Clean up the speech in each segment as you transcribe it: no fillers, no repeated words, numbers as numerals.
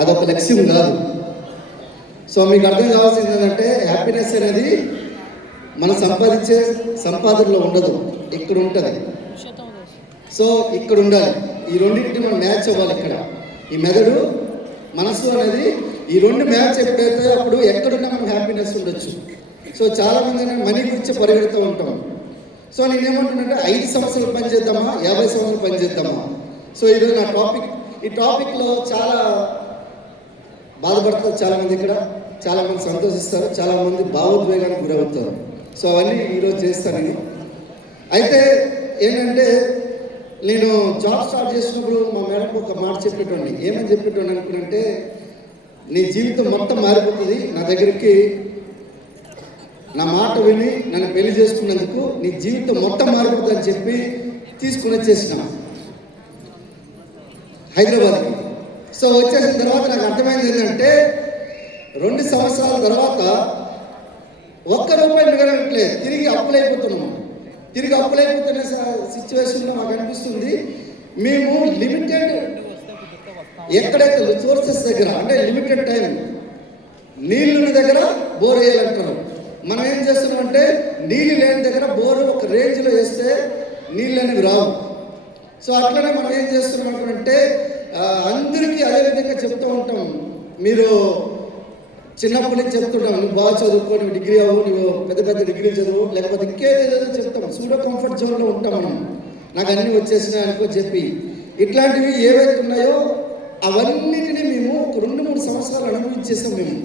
అదొక లక్ష్యం కాదు. సో మీకు అర్థం కావాల్సింది ఏంటంటే హ్యాపీనెస్ అనేది మనం సంపాదించే సంపాదనలో ఉండదు, ఇక్కడ ఉంటుంది. సో ఇక్కడ ఉండాలి, ఈ రెండింటిని మనం మ్యాచ్ అవ్వాలి. ఇక్కడ ఈ మెదడు మనసు అనేది ఈ రెండు మ్యాచ్ ఎప్పుడైతే అప్పుడు ఎక్కడున్నా మనం హ్యాపీనెస్ ఉండొచ్చు. సో చాలామంది మనీ గురించి పరిగెడుతూ ఉంటాం. సో నేనేమంటున్నానంటే 5 సంవత్సరాలు పని చేద్దామా, 50 సంవత్సరాలు పని చేద్దామా. సో ఈరోజు నా ఈ టాపిక్లో చాలా బాధపడతారు చాలామంది, ఇక్కడ చాలామంది సంతోషిస్తారు, చాలామంది భావోద్వేగానికి గురవుతారు. సో అవన్నీ ఈరోజు చేస్తానని. అయితే ఏంటంటే నేను జాబ్ స్టార్ట్ చేసినప్పుడు మా మేడం ఒక మాట చెప్పేటోండి. ఏమని చెప్పేటోండి అనుకుంటే, నీ జీవితం మొత్తం మారిపోతుంది, నా దగ్గరికి నా మాట విని నన్ను పెళ్లి చేసుకున్నందుకు నీ జీవితం మొత్తం మారిపోతుంది అని చెప్పి తీసుకుని వచ్చేసిన హైదరాబాద్కి. సో వచ్చేసిన తర్వాత నాకు అర్థమైంది ఏంటంటే 2 సంవత్సరాల తర్వాత ₹1 మిగలట్లేదు, తిరిగి అప్పులైపోతున్నాము. తిరిగి అప్పులైపోతున్న సిచ్యువేషన్లో మాకు అనిపిస్తుంది, మేము లిమిటెడ్ ఎక్కడైతే రిసోర్సెస్ దగ్గర అంటే లిమిటెడ్ టైం, నీళ్ళున్న దగ్గర బోర్ వేయాలంటారు. మనం ఏం చేస్తున్నాం అంటే నీళ్ళు లేని దగ్గర బోరు ఒక రేంజ్లో వేస్తే నీళ్ళు అనేవి రావు. సో అట్లనే మనం ఏం చేస్తున్నాం అంటే అందరికీ అదే విధంగా చెప్తూ ఉంటాం. మీరు చిన్నప్పటి నుంచి చెప్తుంటాం, నువ్వు బాగా చదువుకో, నువ్వు డిగ్రీ అవ్వు, నువ్వు పెద్ద పెద్ద డిగ్రీ చదువు, లేకపోతే ఇంకేదేదో చెప్తాం. సూడో కంఫర్ట్ జోన్లో ఉంటాం మనం, నాకు అన్నీ వచ్చేసినా అనుకో చెప్పి. ఇట్లాంటివి ఏవైతే ఉన్నాయో అవన్నిటినీ మేము ఒక 2-3 సంవత్సరాలు అనుభవించేసాం. మేము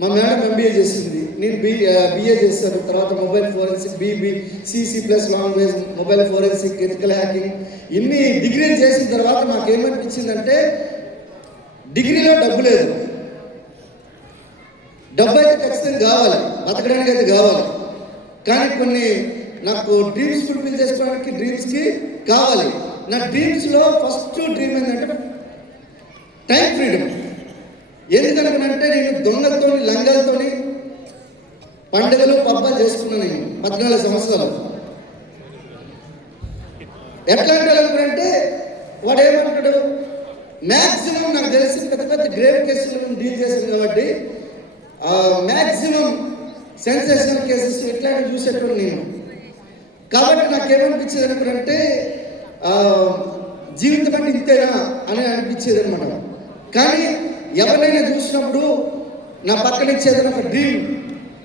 మా మేడం MBA చేసింది, నేను BA చేశాను. తర్వాత mobile forensic, C++ language, mobile forensic, ethical hacking, ఇన్ని డిగ్రీలు చేసిన తర్వాత నాకు ఏమనిపించిందంటే డిగ్రీలో డబ్బు లేదు, డబ్బు అయితే ఖచ్చితంగా కావాలి, బతకడానికి అయితే కావాలి. కానీ కొన్ని నాకు డ్రీమ్స్ ఫుల్ఫిల్ చేసుకోవడానికి డ్రీమ్స్కి కావాలి. నా డ్రీమ్స్లో ఫస్ట్ డ్రీమ్ ఏంటంటే టైం ఫ్రీడమ్. ఎందుకనుకున్నంటే నేను దొంగలతోని లంగలతోని పండుగలు పబ్బాలు చేసుకున్నాను నేను 14 సంవత్సరాలు. ఎట్లా అంటే వాడు ఏమంటాడు, మ్యాక్సిమం నాకు తెలిసి పెద్ద పెద్ద గ్రేవ్ కేసులను డీల్ చేశాను కాబట్టి మ్యాక్సిమం సెన్సేషనల్ కేసెస్ ఇట్లాంటివి చూసేటప్పుడు నేను. కాబట్టి నాకేమనిపించేది అనుకుంటే జీవితం అంటే ఇంతేనా అని అనిపించేది అనమాట. కానీ ఎవరినైనా చూసినప్పుడు నా పక్కన ఇచ్చేది ఒక డ్రీమ్,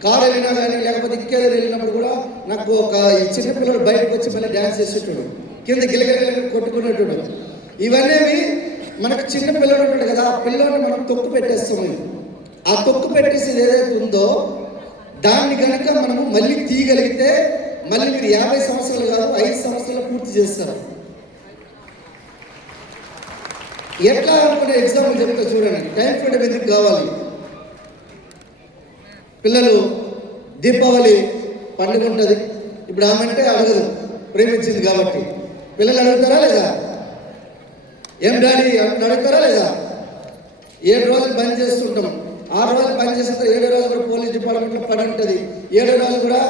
కారు వెళ్ళినా కానీ లేకపోతే ఇంకేదైనా వెళ్ళినప్పుడు కూడా నాకు ఒక చిన్నపిల్లడు బయటకు వచ్చి మళ్ళీ డ్యాన్స్ చేసేటోడు, కింద గిలగిల కొట్టుకునేటోడు. ఇవన్నీ మనకు చిన్న పిల్లడు ఉంటాడు కదా, ఆ పిల్లని మనం తొక్కు పెట్టేస్తాము. ఆ తొక్కు పెట్టేసేది ఏదైతే ఉందో దాన్ని కనుక మనము మళ్ళీ తీయగలిగితే మళ్ళీ మీరు 50 సంవత్సరాలు కాదు 5 సంవత్సరాలు పూర్తి చేస్తారు. ఎట్లా అనుకునే ఎగ్జాంపుల్ చెప్తా చూడండి. టైం ఫ్రీడమ్ ఎందుకు కావాలి? పిల్లలు దీపావళి పండుగ ఉంటుంది, ఇప్పుడు ఆమె అడగదు, ప్రేమించింది కాబట్టి. పిల్లలు అడుగుతారా లేదా? ఏం డాడీ అడుగుతారా లేదా? 7 రోజులు బంద్ చేస్తుంటాం, 6 రోజులు పని చేస్తే 7వ రోజు కూడా పోలీస్ డిపార్ట్మెంట్లో పని ఉంటుంది. 7వ రోజు కూడా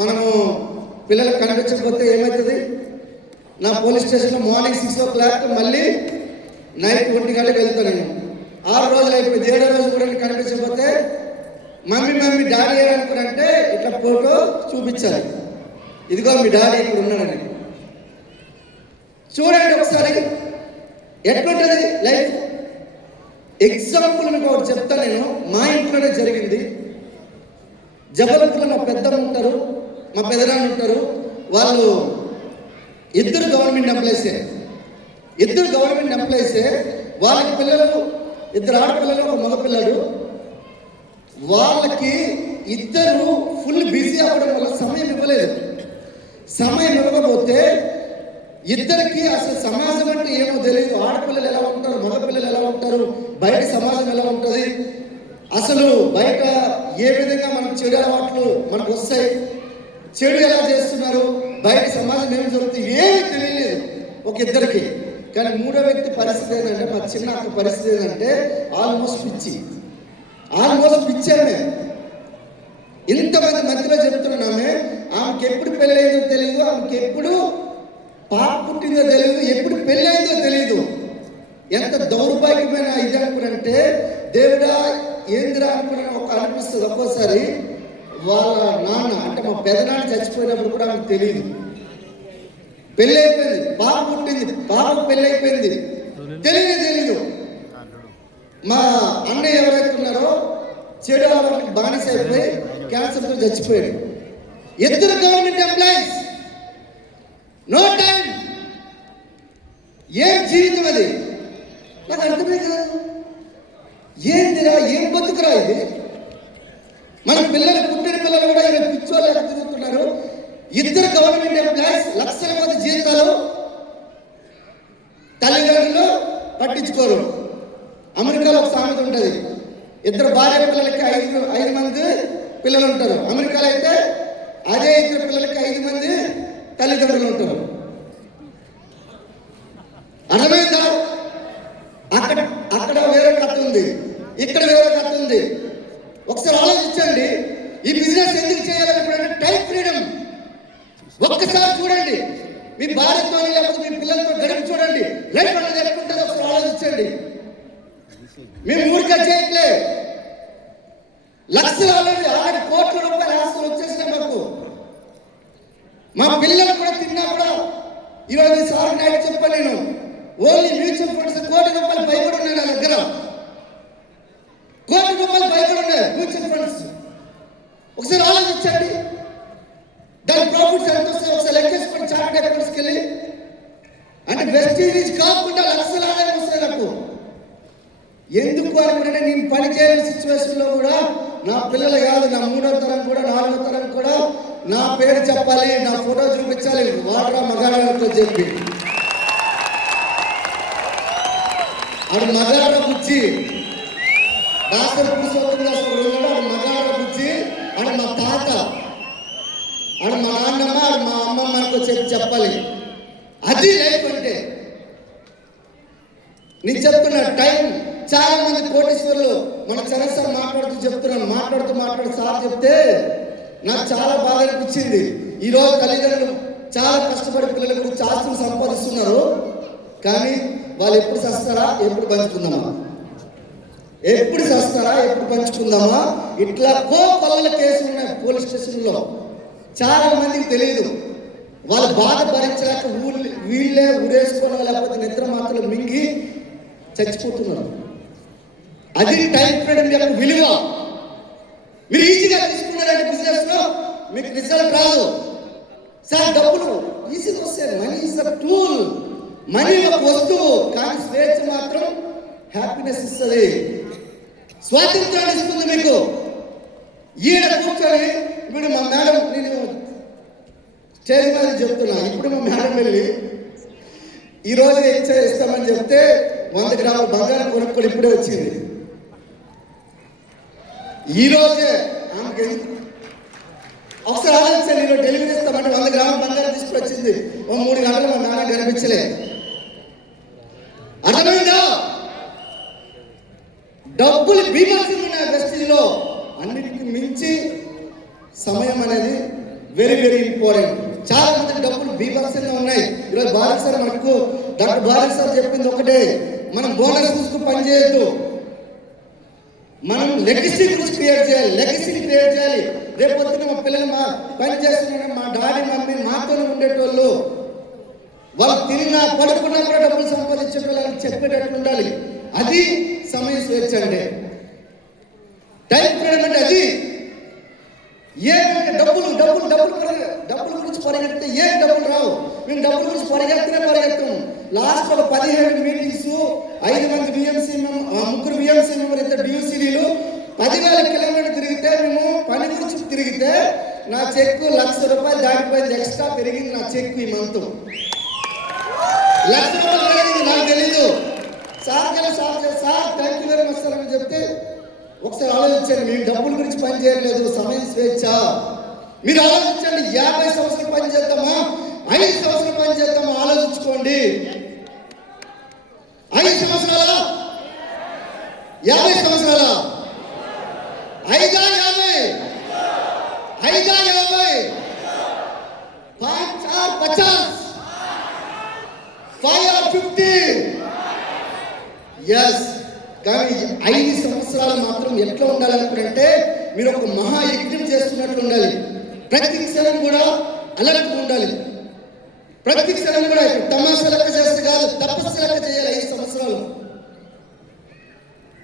మనము పిల్లలకు కనిపించకపోతే ఏమవుతుంది? నా పోలీస్ స్టేషన్లో మార్నింగ్ 6 o'clock మళ్ళీ నైట్ 1 గంటలకు వెళ్తాను నేను. 6 రోజులు అయిపోయింది, 7వ రోజు కూడా కనిపించకపోతే మమ్మీ డాడీ ఏమనుకున్నంటే ఇట్లా ఫోటో చూపించాలి, ఇదిగో మీ డాడీ ఇక్కడ ఉన్నాడని. చూడండి ఒకసారి ఎట్లుంటుంది లైఫ్. ఎగ్జాంపుల్ మీకు ఒకటి చెప్తా నేను, మా ఇంట్లోనే జరిగింది. జబల్పూర్లో మా పెద్దమ్మ ఉంటారు, మా పెదనాన్న ఉంటారు. వాళ్ళు ఇద్దరు గవర్నమెంట్ ఎంప్లాయీసే. వాళ్ళకి పిల్లలు 2 ఆడపిల్లలు, 1 మగపిల్లడు. వాళ్ళకి ఇద్దరు ఫుల్ బిజీ అవ్వడం వల్ల సమయం ఇవ్వలేదు. సమయం ఇవ్వకపోతే ఇద్దరికి అసలు సమాజం అంటే ఏమో తెలియదు. ఆడపిల్లలు ఎలా ఉంటారు, మగపిల్లలు ఎలా ఉంటారు, బయట సమాజం ఎలా ఉంటుంది, అసలు బయట ఏ విధంగా మనకు చెడు అలవాట్లు మనకు వస్తాయి, చెడు ఎలా చేస్తున్నారు, బయట సమాజం ఏమి జరుగుతుంది, ఏమీ తెలియలేదు ఒక ఇద్దరికి. కానీ 3వ వ్యక్తి పరిస్థితి ఏంటంటే, మా చిన్న అక్క పరిస్థితి ఏంటంటే ఆల్మోస్ట్ పిచ్చామే. ఇంతమంది మధ్యలో చెప్తున్నామే, ఆమెకి ఎప్పుడు పెళ్ళైందో తెలియదు, ఆమెకి ఎప్పుడు పాప పుట్టిందో తెలియదు, ఎప్పుడు పెళ్ళైందో తెలియదు. ఎంత దౌర్భాగ్యమైన ఇది అనుకునంటే దేవుడా ఏందిరా అనుకుని ఒక అనిపిస్తుంది. ఒక్కోసారి వాళ్ళ నాన్న అంటే మా పెదనాన్న చచ్చిపోయినప్పుడు కూడా నాకు తెలియదు. పెళ్ళి అయిపోయింది, బాబు పుట్టింది, బాబు పెళ్ళి అయిపోయింది, తెలీదు. మా అన్నయ్య ఎవరైతే ఉన్నారో చెడు అలవాటుకి బానిస అయిపోయి క్యాన్సర్తో చచ్చిపోయాడు. ఇద్దరు గవర్నమెంట్ ఎంప్లాయీస్, నో టైం. ఏం జీవితం అది నాకు అర్థమే కాదు. ఏందిరా, ఏం బతుకురా ఇది? మన పిల్లలు, పుట్టిన పిల్లలు కూడా ఇలా పిచ్చోళ్ళు తిరుగుతున్నారు. ఇద్దరు గవర్నమెంట్ ఎంప్లాయీస్, లక్షల మంది జీతాలు, తల్లిదండ్రులు పట్టించుకోరు. అమెరికాలో ఒక సామెత ఉంటుంది, ఇద్దరు భార్య పిల్లలకి ఐదు మంది పిల్లలు ఉంటారు. అమెరికాలో అయితే అదే ఇద్దరు పిల్లలకి 5 మంది తల్లిదండ్రులు ఉంటారు. అర్థమైందా? అక్కడ వేరే కథ ఉంది, ఇక్కడ వేరే కథ ఉంది. ఒకసారి ఆలోచించండి, ఈ బిజినెస్ ఎందుకు చేయాలనుకుంటే టైం ఫ్రీడమ్. ఒక్కసారి చూడండి, మీ భార్యతో లేకపోతే మీ పిల్లలతో గడిపి చూడండి, లైఫ్ అనేది ఎట్లుంటుందో ఒకసారి ఆలోచించండి. మేము ఊరికే చేయట్లే, లక్షలు ఆల్రెడీ కోట్ల రూపాయల ఆస్తులు వచ్చేసినాయి మాకు. మా పిల్లలు కూడా తిన్నా కూడా ఈరోజు సార్ నాయుడు చెప్పాను నేను, ఓన్లీ మ్యూచువల్ ఫండ్స్ ₹1 కోటి పైబడి ఉన్నాయి నా దగ్గర. ₹1 కోటి పైబడి ఉన్నాయి మ్యూచువల్ ఫండ్స్. ఒకసారి ఆలోచించండి, దాని ప్రాఫిట్స్ ఎంత వస్తాయి ఒకసారి లెక్కేసుకొని చార్ట్ అకౌంట్స్కి వెళ్ళి. అంటే వెస్టీజ్ కాకుండా లక్షల ఆదాయం వస్తాయి నాకు. ఎందుకు అనుకుంటే నేను పని చేయని సిచ్యువేషన్లో కూడా నా పిల్లలు కాదు, నా 3వ తరం కూడా 4వ తరం కూడా నా పేరు చెప్పాలి, నా ఫోటో చూపించాలి, వాడరా మగాడతో చెప్పి. అది మగాడ బుజ్జి, డాక్టర్ పురుషోత్తం అది మగాడ బుజ్జి, అది మా తాత, అది మా నాన్నమ్మ, అది మా అమ్మమ్మతో చెప్పాలి. అది లైఫ్ అంటే. నేను చెప్తున్నా, టైం. చాలా మంది కోటీశ్వరులు మన చరణ్ మాట్లాడుతూ చెప్తున్నాను, మాట్లాడుతూ సార్ చెప్తే నాకు చాలా బాధ అనిపించింది. ఈరోజు తల్లిదండ్రులు చాలా కష్టపడి పిల్లల గురించి ఆస్తులు సంపాదిస్తున్నారు, కానీ వాళ్ళు ఎప్పుడు చస్తారా, ఎప్పుడు పంచుకుందామా, ఎప్పుడు చస్తారా, ఎప్పుడు పంచుకుందామా, ఇట్లా కొల్లల కేసులు ఉన్నాయి పోలీస్ స్టేషన్లో. చాలా మందికి తెలియదు. వాళ్ళ బాధ భరించలేక వీళ్ళే ఉరేసుకోవడం, లేకపోతే నిద్ర మాత్రలు మింగి చచ్చిపోతున్నారు. అది టైం ఫ్రీడమ్ యొక్క విలువ. మీరు ఈజీగా తీసుకున్నారంటే బిజినెస్ లో మీకు రిజల్ట్ రాదు. సార్ డబ్బులు ఈజీగా వస్తాయి, money is the tool, money ఒక వస్తువు, కానీ స్వేచ్ఛ మాత్రం హ్యాపీనెస్ ఇస్తుంది, స్వాతంత్రాన్ని ఇస్తుంది మీకు. ఈడ కూర్చొని ఇప్పుడు మా మేడం, నేను స్టేజ్ మీద చెప్తున్నా, ఇప్పుడు మా మేడం వెళ్ళి ఈరోజు ఇస్తామని చెప్తే 100 గ్రాముల బంగారం కొనుక్కొని ఇప్పుడే వచ్చింది. ఈరోజే ఆమెకి ఒకసారి ఆలోచించాను, ఈరోజు డెలివరీ ఇస్తామంటే 100 గ్రాముల బంగారం తీసుకొచ్చింది. 3 గంటలు మా నాన్న కనిపించలే. అర్థమైందా? డబ్బులు బీభత్సంగా ఉన్నాయి వెస్టీజ్లో. అన్నిటికీ మించి సమయం అనేది వెరీ వెరీ ఇంపార్టెంట్. చాలా మంది డబ్బులు బీభత్సంగా ఉన్నాయి. ఈరోజు భారత్ సార్ మనకు, డాక్టర్ భారత్ సార్ చెప్పింది ఒకటే, మనం బోనస్ చూసుకుని పని చేయొద్దు, మనం లెగసీ గురించి క్రియేట్ చేయాలి, లెగసీని క్రియేట్ చేయాలి. రేపు పొద్దున మా పిల్లలు మా పని చేస్తున్న మా డాడీ మమ్మీ మాతోనే ఉండేటోళ్ళు, వాళ్ళు తిరిగినా పడుకున్నా కూడా డబ్బులు సంపాదించే పిల్లలకి చెప్పేటట్టు ఉండాలి. అది సమయ స్వేచ్ఛ అంటే, టైం ఫ్రీడమ్ అంటే అది. ఏమంటే డబ్బులు గురించి పరిగెత్తే ఏం డబ్బులు రావు. మేము డబ్బుల గురించి పరిగెత్తాం. లాస్ట్ ఒక 17 మీటింగ్స్, 5 మంది బిఎంసీ, 3 బిఎంసీ మెంబర్, 2 డియూసీలు, 10,000 కిలోమీటర్లు తిరిగితే, మేము పని గురించి తిరిగితే నా చెక్కు ₹1,00,000 దాటిపోయింది. ఎక్స్ట్రా పెరిగింది నా చెక్కు ఈ మంత్. ₹1,00,000 పెరిగింది, నాకు తెలీదు. Sir thank you very much sir అని చెప్తే, ఒకసారి ఆలోచించండి, మేము డబ్బుల గురించి పని చేయలేదు, సమయం స్వేచ్ఛ. మీరు ఆలోచించండి, 50 సంవత్సరాలు పని చేద్దామా, 5 సంవత్సరాలు పని చేద్దామా, ఆలోచించుకోండి. 5 సంవత్సరాల, 50 సంవత్సరాల, 5 50, 5 50, 5 4 50, 5 और 50, కానీ 5 సంవత్సరాలు మాత్రం ఎట్లా ఉండాలనుకుంటే మీరు ఒక మహాయజ్ఞం చేస్తున్నట్లు ఉండాలి. ప్రతి క్షణం కూడా అలర్ట్గా ఉండాలి. ప్రతి క్షణం కూడా తమాషా లెక్క చేస్తే కాదు, తపస్సు లెక్క చేయాలి. 5 సంవత్సరాలు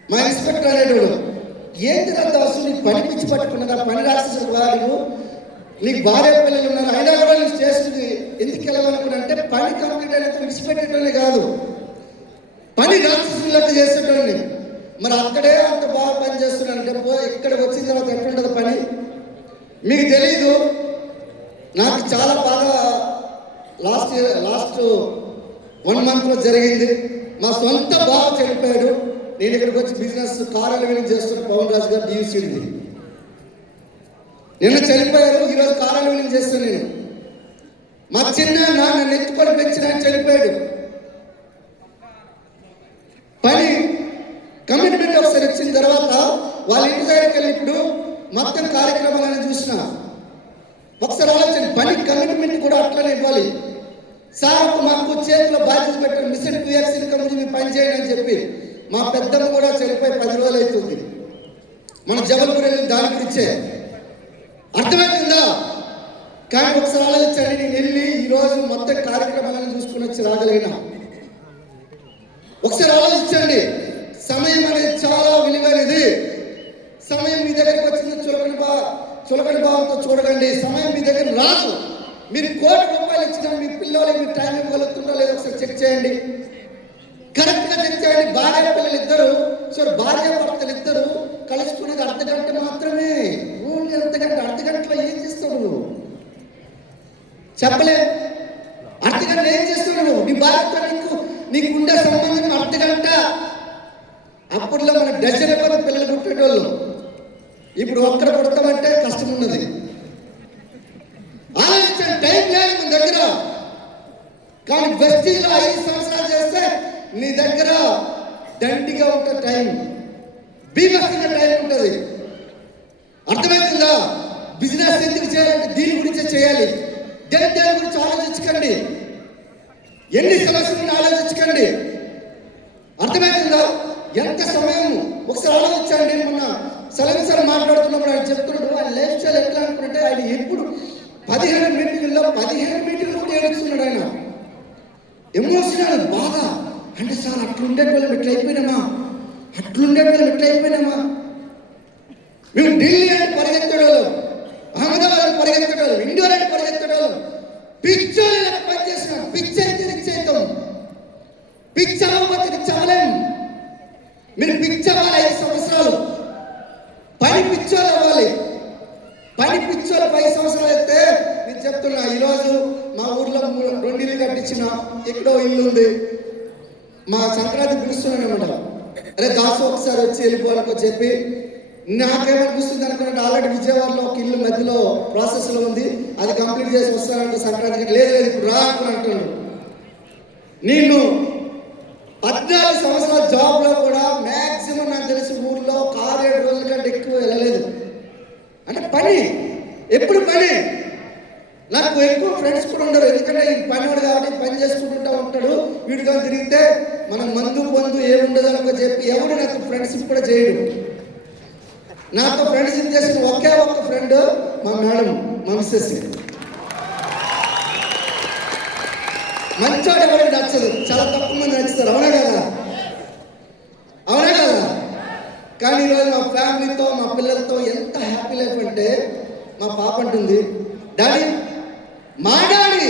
మా ఇన్స్పెక్టర్ అనేటోడు, ఏంటి దాసు నీకు పని పిచ్చి పట్టుకున్నదా, పని రాసేసిన వాడు, నీకు భార్య పిల్లలు ఉన్నారు, అయినా కూడా నువ్వు స్టేషన్కి ఎందుకు వెళ్ళాలనుకున్నంటే పని కంప్లీట్ అయినంత విడిచిపెట్టేటోనే కాదు, పని రాసేసినట్టు చేసేటోని. మరి అక్కడే అంత బాగా పని చేస్తున్నానంటే ఇక్కడికి వచ్చిన తర్వాత ఎట్లుంటుంది పని మీకు తెలీదు. నాకు చాలా బాగా లాస్ట్ 1 monthలో జరిగింది. మా సొంత బావ చనిపోయాడు. నేను ఇక్కడికి వచ్చి బిజినెస్ కార్ అలవినింగ్ చేస్తున్న పవన్ రాజు గారు డియూసీది. నిన్న చనిపోయారు, ఈరోజు కార్ అలవినింగ్ చేస్తాను నేను. మా చిన్న నన్ను ఎత్తుకొని పెంచిన చనిపోయాడు. పని కమిట్మెంట్ ఒకసారి వచ్చిన తర్వాత వాళ్ళ ఇంటి దగ్గరికి వెళ్ళి ఇప్పుడు మొత్తం కార్యక్రమాలను చూసిన ఒకసారి ఆలోచన, పని కమిట్మెంట్ కూడా అట్లనే ఇవ్వాలి. సార్ మాకు చేతిలో బాధ్యత పెట్టారు, మిషన్ 2x ఇన్కమ్ మీరు పని చేయండి అని చెప్పి. మా పెద్దమ్మ కూడా చనిపోయి 10 రోజులు అవుతుంది. మన జబల్పూర్ వెళ్ళి దాని గురించే అర్థమవుతుందా. కానీ ఒకసారి ఆలోచించండి, నేను వెళ్ళి ఈరోజు మొత్తం కార్యక్రమాలను చూసుకుని వచ్చి రాగలిగినా. ఒకసారి ఆలోచించండి, సమయం అనేది చాలా విలువైనది. సమయం మీ దగ్గరికి వచ్చింది చులకని భావంతో చూడకండి. సమయం మీ దగ్గర రాదు. మీరు ₹1,00,00,000 ఇచ్చినా మీ పిల్లలు మీ టైం ఇవ్వగలుగుతుందో లేదో ఒకసారి చెక్ చేయండి, కరెక్ట్గా చెక్ చేయండి. భార్య పిల్లలు ఇద్దరు, భార్య భర్తలు ఇద్దరు కలుసుకునేది అర్ధగంట మాత్రమే. ఓన్లీ అర్ధగంటలో ఏం చేస్తావు నువ్వు చెప్పలే. అర్ధగంట ఏం చేస్తున్నావు నీ భార్యతో? నీకు ఉండే సంబంధం అర్ధగంట. అప్పట్లో మన డజన్ కొద్ది పిల్లలు పుట్టేటోళ్ళు, ఇప్పుడు ఒక్కరు పుడతామంటే కష్టం ఉన్నది. ఆలోచించండి, టైం లేదు మన దగ్గర. కానీ బస్తీలో 5 సంవత్సరాలు చేస్తే నీ దగ్గర దండిగా ఉంటుంది టైం, బీభత్సంగా టైం ఉంటుంది. అర్థమవుతుందా? బిజినెస్ ఎందుకు చేయాలంటే దీని గురించే చేయాలి. దేని గురించి ఆలోచించకండి, ఎన్ని సమస్యలను ఆలోచించకండి. అర్థమవుతుందా? ఎంత సమయం ఒకసారి ఆలోచించండి. మొన్న సలహా సార్ మాట్లాడుతున్నప్పుడు ఆయన చెప్తున్నాడు, ఆయన లైఫ్ స్టైల్ ఎట్లా అనుకుంటే ఆయన ఎప్పుడు 15 మీటింగ్లు కూడా ఏడుస్తున్నాడు. ఆయన ఎమోషనల్ బాగా అంటే, సార్ అట్లుండేటోళ్ళం ఎట్లయిపోయినామా, మేము ఢిల్లీ అంటే పరిగెత్తేటోళ్ళం, అహ్మదాబాద్ పరిగెత్తేటోళ్ళం, ఇండోర్ అంటే పరిగెత్తేటోళ్ళం. పిచ్చోళ్ళ పని చేసినాం. పిచ్చి అయితే రిచ్ అవుతాం, పిచ్చి అవ్వకపోతే రిచ్ అవ్వలేం. మీరు పిచ్చి అవ్వాలి. 5 సంవత్సరాలు పని పిచ్చోళ్ళు అవ్వాలి. పని పిచ్చోళ్ళు 5 సంవత్సరాలు అయితే నేను చెప్తున్నా. ఈరోజు మా ఊర్లో 2 ఇల్లు కట్టించిన, ఎక్కడో ఇల్లు ఉంది. మా సంక్రాంతి పిలుస్తున్నాను అనమాట, అరే దాసు ఒకసారి వచ్చి వెళ్ళిపోవాలకో చెప్పి. నాకేమనిపిస్తుంది అనుకున్నట్టు, ఆల్రెడీ విజయవాడలో ఒక ఇల్లు మధ్యలో ప్రాసెస్లో ఉంది, అది కంప్లీట్ చేసి వస్తానంటే సంక్రాంతికి. లేదు ఇప్పుడు రా అనుకుని అంటున్నాడు. నేను 14 సంవత్సరాల జాబ్లో కూడా మ్యాక్సిమం నాకు తెలిసి ఊర్లో 6-7 రోజుల కంటే ఎక్కువ వెళ్ళలేదు. అంటే పని, ఎప్పుడు పని. నాకు ఎక్కువ ఫ్రెండ్స్ కూడా ఉండరు, ఎందుకంటే ఈ పనివాడు కాబట్టి పని చేసుకుంటూ ఉంటాడు. వీడిగా తిరిగితే మనం మందు ఏముండదు అనుకో చెప్పి ఎవరు నాకు ఫ్రెండ్షిప్ కూడా చేయడు. నాతో ఫ్రెండ్షిప్ చేసిన ఒకే ఒక్క ఫ్రెండ్ మా మేడం, మా మిస్సెస్. మంచోడు ఎవరికి నచ్చదు, చాలా తక్కువ మంది నచ్చుతారు. అవునా కదా? కానీ ఈరోజు మా ఫ్యామిలీతో, మా పిల్లలతో ఎంత హ్యాపీ లైఫ్ అంటే, మా పాప అంటుంది, డాడీ మా డాడీ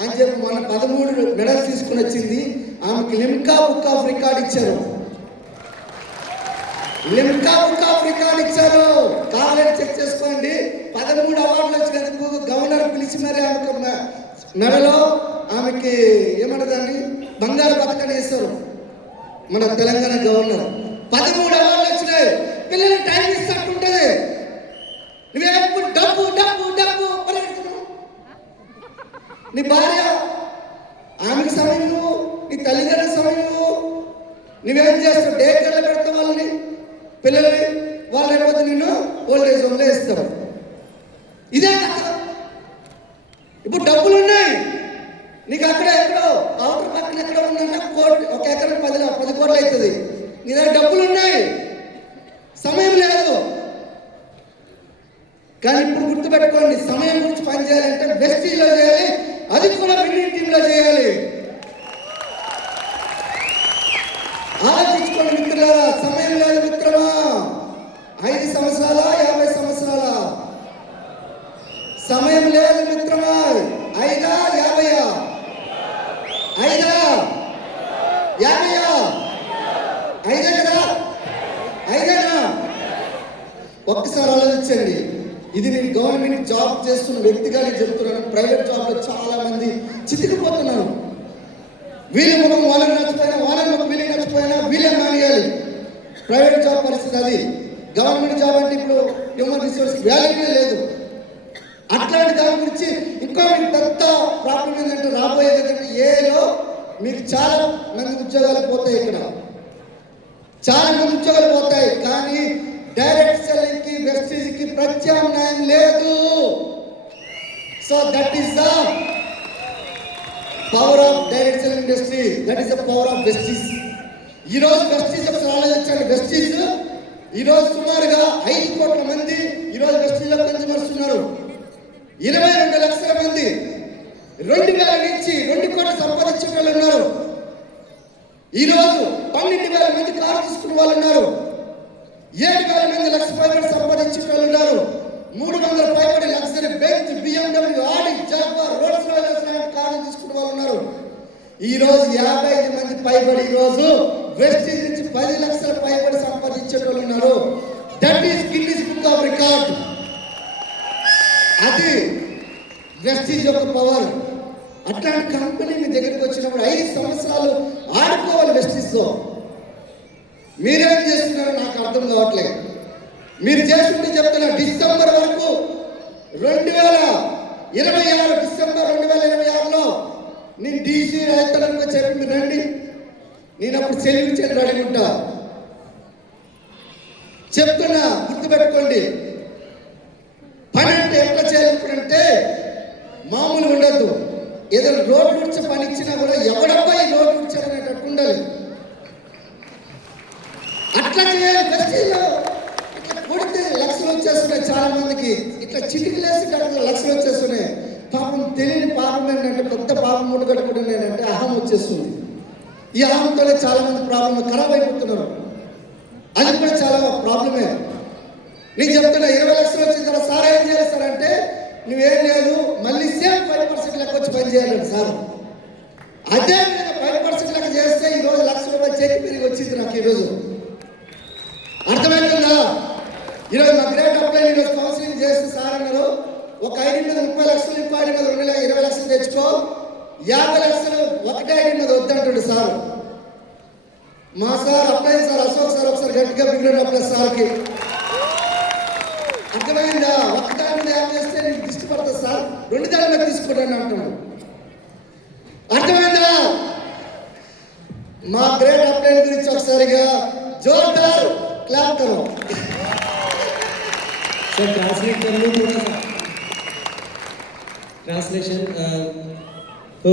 అని చెప్పి మన 13 మెడల్స్ తీసుకుని వచ్చింది. ఆమెకి లిమ్కా బుక్ ఆఫ్ రికార్డ్ ఇచ్చారు. కావాలని చెక్ చేసుకోండి. 13 అవార్డులు వచ్చినందుకు గవర్నర్ పిలిచి మరి ఆమెకు మెడలో ఆమెకి ఏమంటదాన్ని బంగారు పథకాన్ని వేస్తారు మన తెలంగాణ గవర్నర్. 13 అవార్డులు వచ్చినాయి. పిల్లలు టైం ఇస్తుంటుంది. నువ్వేప్పుడు డబ్బు పరిగెడుతున్నావు. నీ భార్య ఆమెకి సమయం, నీ తల్లిదండ్రుల సమయం. నువ్వేం చేస్తావు? డే కేర్లో పెడతావు వాళ్ళని, పిల్లల్ని. వాళ్ళు లేకపోతే నిన్ను ఓల్డేజ్ హోమ్లో వేస్తావు. ఇదే కదా. ఇప్పుడు డబ్బులు ఉన్నాయి నీకు, అక్కడ ఎక్కడో అవుటర్ పక్కన ఎక్కడో ఉందంటే 1 ఎకరం 10 కోట్లు అవుతుంది. నీ దగ్గర డబ్బులు ఉన్నాయి, సమయం లేదు. కానీ ఇప్పుడు గుర్తుపెట్టుకోండి, సమయం గురించి పనిచేయాలంటే వెస్టీజ్లో చేయాలి, అది కూడా విన్నింగ్ టీంలో చేయాలి. ఆలోచించుకోండి మిత్రులారా, సమయం లేదు మిత్రమా. 5 సంవత్సరాల 50 సంవత్సరాల సమయం లేదు మిత్రమా. 5 50 5 50 5 కదా, 5 ఒక్కసారి ఆలోచించండి. ఇది నేను గవర్నమెంట్ జాబ్ చేస్తున్న వ్యక్తిగా నేను చెప్తున్నాను. ప్రైవేట్ జాబ్లో చాలా మంది చితికిపోతున్నారు. వీళ్ళ ముఖం వాళ్ళని నచ్చిపోయినా, వాళ్ళ ముఖం వీళ్ళకి నచ్చిపోయినా వీళ్ళే మానేయాలి. ప్రైవేట్ జాబ్ పరిస్థితి అది. గవర్నమెంట్ జాబ్ అంటే ఇప్పుడు హ్యూమన్ రిసోర్స్ వాల్యూనే లేదు. అట్లాంటి దాని గురించి ఇంకా మీకు పెద్ద ప్రాబ్లం ఏంటంటే, రాబోయేది ఏంటంటే ఏలో మీకు చాలా మంది ఉద్యోగాలు పోతాయి. ఇక్కడ చాలా మంది ఉద్యోగాలు పోతాయి, కానీ డైరెక్ట్ సెల్లింగ్ కి వెస్టీజ్ కి ప్రత్యామ్నాయం లేదు. So that is the power of direct selling industry, that is the power of Vestige. ఈ రోజు వెస్టీజ్ ఒకసారి ఆలోచించండి. వెస్టీజ్ ఈ రోజు సుమారుగా 5 కోట్ల మంది ఈ రోజు వెస్టీజ్ లో కన్జ్యూమర్స్ ఉన్నారు. 22 లక్షల మంది 2000 నుంచి 2 కోట్ల సంపాదించే వాళ్ళు ఉన్నారు. ఈ రోజు 12,000 మంది కారు తీసుకున్న వాళ్ళు ఉన్నారు. 7,000 మంది లక్ష పైబడి సంపాదించే వాళ్ళు ఉన్నారు. 300 పైబడి లగ్జరీ బెంజ్, BMW, ఆడి, జాగ్వార్, రోల్స్ రాయ్స్ లాంటి కార్లు తీసుకున్న వాళ్ళు ఉన్నారు. ఈ రోజు 55 మంది పైబడి ఈ రోజు వెస్టీజ్ నుంచి 10 లక్షల పైబడి సంపాదించే వాళ్ళు ఉన్నారు. That is Guinness book of record. అది వెస్టీజ్ యొక్క పవర్. అట్లాంటి కంపెనీ మీ దగ్గరికి వచ్చినప్పుడు 5 సంవత్సరాలు ఆడుకోవాలి వెస్టీజ్తో. మీరేం చేస్తున్నారో నాకు అర్థం కావట్లేదు. మీరు చేస్తుంటే చెప్తున్నా, డిసెంబర్ వరకు 2026 డిసెంబర్ 2026లో నేను డీసీ రైతులకు చెప్పి మీరు రండి, నేను అప్పుడు చెల్లించేది రెడీ ఉంటా. చెప్తున్నా, గుర్తుపెట్టుకోండి. పని అంటే ఎట్లా చేయాలంటే మామూలు ఉండద్దు. ఏదైనా రోడ్డు నుంచి పని ఇచ్చినా కూడా ఎవడబ్బా ఈ రోడ్డు ఇచ్చారనేటట్టు ఉండాలి. అట్లా చేయాలి. వెస్టీజ్లో ఇట్లా కొడితే లక్షలు వచ్చేస్తున్నాయి చాలా మందికి. ఇట్లా చిటికలేసి లక్షలు వచ్చేస్తున్నాయి. పాపం తెలియని పాపం ఏంటంటే, పెద్ద పాపం మూట కట్టుకుంటే ఏంటంటే అహం వచ్చేస్తుంది. ఈ అహంతోనే చాలా మంది ప్రాబ్లం ఖరాబ్ అయిపోతున్నారు. అది కూడా చాలా ప్రాబ్లమే. నేను చెప్తున్నా, 20 లక్షలు వచ్చిన తర్వాత సార్ ఏం చేయాలి సార్ అంటే, నువ్వేం లేదు మళ్ళీ సేమ్ 5% లెక్క వచ్చి పని చేయాలండి సార్. అదే నేను 5% లెక్క చేస్తే ఈరోజు ₹1,00,000 చేతి పెరిగి వచ్చింది నాకు. ఈరోజు అర్థమవుతుందా? ఈరోజు మా గ్రేట్ అప్లై ఈరోజు కౌన్సిలింగ్ చేస్తే సార్ అన్నారు, ఒక ఐడి మీద 30 లక్షలు, ఇంకో ఐడి మీద 20 లక్షలు తెచ్చుకో, 50 లక్షలు ఒకటే ఐడి మీద వద్దంటాడు సార్. మా sir apply sir Ashok sir ఒకసారి గట్టిగా బిగ్రేడ్ అప్లై సార్కి. అర్థమైందా? ఒకదాని మీద ఏం చేస్తే నేను దృష్టి పడతా సార్, 2 దాని మీద తీసుకుంటాను అంటున్నాడు. అర్థమైందా? మా గ్రేట్ అప్లై గురించి ఒకసారిగా జోర్దార్ క్లాప్ करो सर. ट्रांसलेट कर लो थोड़ा सा ट्रांसलेशन. तो